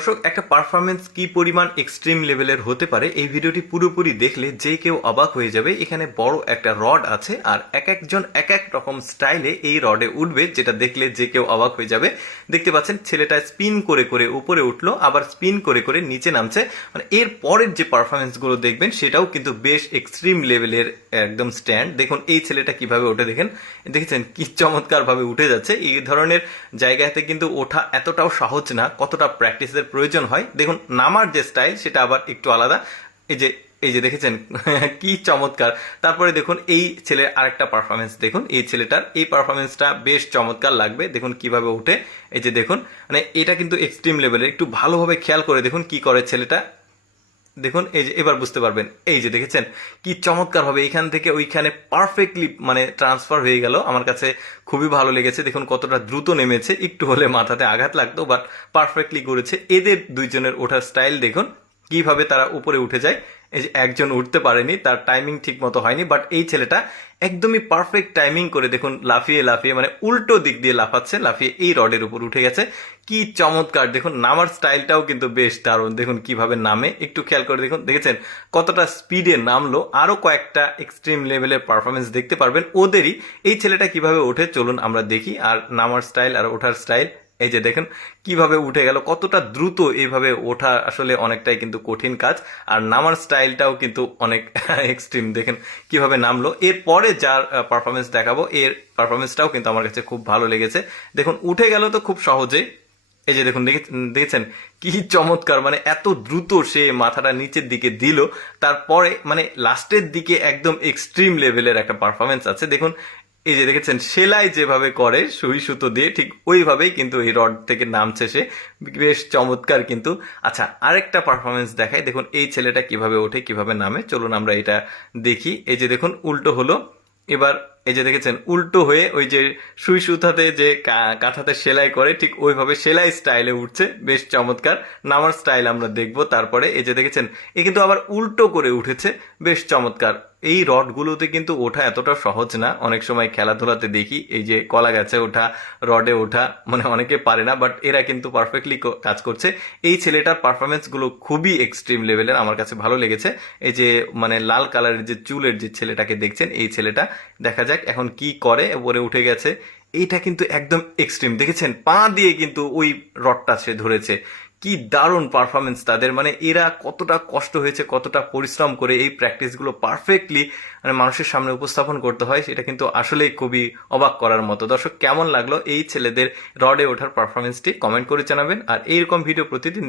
দর্শক, একটা পারফরমেন্স কি পরিমাণ এক্সট্রিম লেভেলের হতে পারে এই ভিডিওটি পুরোপুরি দেখলে যে কেউ অবাক হয়ে যাবে। এখানে বড় একটা রড আছে আর এক একজন এক এক রকম স্টাইলে এই রডে উঠবে, যেটা দেখলে যে কেউ অবাক হয়ে যাবে। দেখতে পাচ্ছেন ছেলেটা স্পিন করে করে উপরে উঠলো, আবার স্পিন করে করে নিচে নামছে। মানে এর পরের যে পারফরমেন্স গুলো দেখবেন সেটাও কিন্তু বেশ এক্সট্রিম লেভেলের একদম স্ট্যান্ড। দেখুন এই ছেলেটা কিভাবে ওঠে, দেখেছেন কি চমৎকার ভাবে উঠে যাচ্ছে। এই ধরনের জায়গাতে কিন্তু ওঠা এতটাও সহজ না, কতটা প্র্যাকটিসের প্রয়োজন হয়। দেখুন নামার যে স্টাইল সেটা আবার একটু আলাদা। এই যে দেখেছেন কি চমৎকার। তারপরে দেখুন এই ছেলের আরেকটা পারফরমেন্স দেখুন, এই ছেলেটার এই পারফরমেন্সটা বেশ চমৎকার লাগবে। দেখুন কিভাবে উঠে, এই যে দেখুন, মানে এটা কিন্তু এক্সট্রিম লেভেলের। একটু ভালোভাবে খেয়াল করে দেখুন কি করে ছেলেটা। দেখুন এই যে এবার বুঝতে পারবেন, এই যে দেখেছেন কি চমৎকার ভাবে এইখান থেকে ওইখানে পারফেক্টলি মানে ট্রান্সফার হয়ে গেল। আমার কাছে খুবই ভালো লেগেছে। দেখুন কতটা দ্রুত নেমেছে, একটু হলে মাথাতে আঘাত লাগতো, বাট পারফেক্টলি করেছে। এদের দুইজনের ওঠার স্টাইল দেখুন কিভাবে তারা উপরে উঠে যায়। এই যে একজন উঠতে পারেনি, তার টাইমিং ঠিক মতো হয়নি, বাট এই ছেলেটা একদমই পারফেক্ট টাইমিং করে দেখুন লাফিয়ে লাফিয়ে মানে উল্টো দিক দিয়ে লাফাচ্ছে, লাফিয়ে এই রডের উপর উঠে গেছে। কি চমৎকার। দেখুন নামার স্টাইলটাও কিন্তু বেশ দারুণ। দেখুন কিভাবে নামে, একটু খেয়াল করে দেখুন, দেখেছেন কতটা স্পিডে নামলো। আরো কয়েকটা এক্সট্রিম লেভেলের পারফরমেন্স দেখতে পারবেন ওদেরই। এই ছেলেটা কিভাবে ওঠে চলুন আমরা দেখি, আর নামার স্টাইল আর ওঠার স্টাইল। এই যে দেখেন কিভাবে উঠে গেল, কতটা দ্রুত। এইভাবে ওঠা আসলে অনেকটাই কিন্তু কঠিন কাজ, আর নামার স্টাইলটাও কিন্তু অনেক এক্সট্রিম। দেখেন কিভাবে নামলো। এরপরে যার পারফরমেন্স দেখাবো, এর পারফরমেন্সটাও কিন্তু আমার কাছে খুব ভালো লেগেছে। দেখুন উঠে গেল তো খুব সহজে। এই যে দেখুন দেখেছেন কি চমৎকার, মানে এত দ্রুত সে মাথাটা নিচের দিকে দিল। তারপরে মানে লাস্টের দিকে একদম এক্সট্রিম লেভেলের একটা পারফরমেন্স আছে। দেখুন এই যে দেখেছেন সেলাই যেভাবে করে সুই সুতো দিয়ে, ঠিক ওইভাবেই কিন্তু এই রড থেকে নামছে সে। বেশ চমৎকার কিন্তু। আচ্ছা আরেকটা পারফরমেন্স দেখাই। দেখুন এই ছেলেটা কিভাবে ওঠে কিভাবে নামে, চলুন আমরা এটা দেখি। এই যে দেখুন উল্টো হলো এবার। এই যে দেখেছেন উল্টো হয়ে ওই যে সুই সুতাতে যে কাঁথাতে সেলাই করে, ঠিক ওইভাবে সেলাই স্টাইলে উঠছে। বেশ চমৎকার। নামার স্টাইল আমরা দেখবো তারপরে। এই যে দেখেছেন এ কিন্তু আবার উল্টো করে উঠেছে, বেশ চমৎকার। এই রডগুলোতে কিন্তু ওঠা এতটা সহজ না। অনেক সময় খেলাধুলাতে দেখি এই যে কলা গাছে ওঠা, রডে ওঠা, মানে অনেকে পারে না, বাট এরা কিন্তু পারফেক্টলি কাজ করছে। এই ছেলেটার পারফরমেন্স গুলো খুবই এক্সট্রিম লেভেলের, আমার কাছে ভালো লেগেছে। এই যে মানে লাল কালারের যে চুলের যে ছেলেটাকে দেখছেন, এই ছেলেটা দেখা যাক এখন কি করে। উপরে উঠে গেছে, এইটা কিন্তু একদম এক্সট্রিম। দেখেছেন পা দিয়ে কিন্তু ওই রডটা সে ধরেছে। কি দারুণ পারফরমেন্স তাদের। মানে এরা কতটা কষ্ট হয়েছে, কতটা পরিশ্রম করে এই প্র্যাকটিসগুলো পারফেক্টলি মানে মানুষের সামনে উপস্থাপন করতে হয়, সেটা কিন্তু আসলেই খুবই অবাক করার মতো। দর্শক কেমন লাগলো এই ছেলেদের রডে ওঠার পারফরমেন্সটি কমেন্ট করে জানাবেন। আর এইরকম ভিডিও প্রতিদিন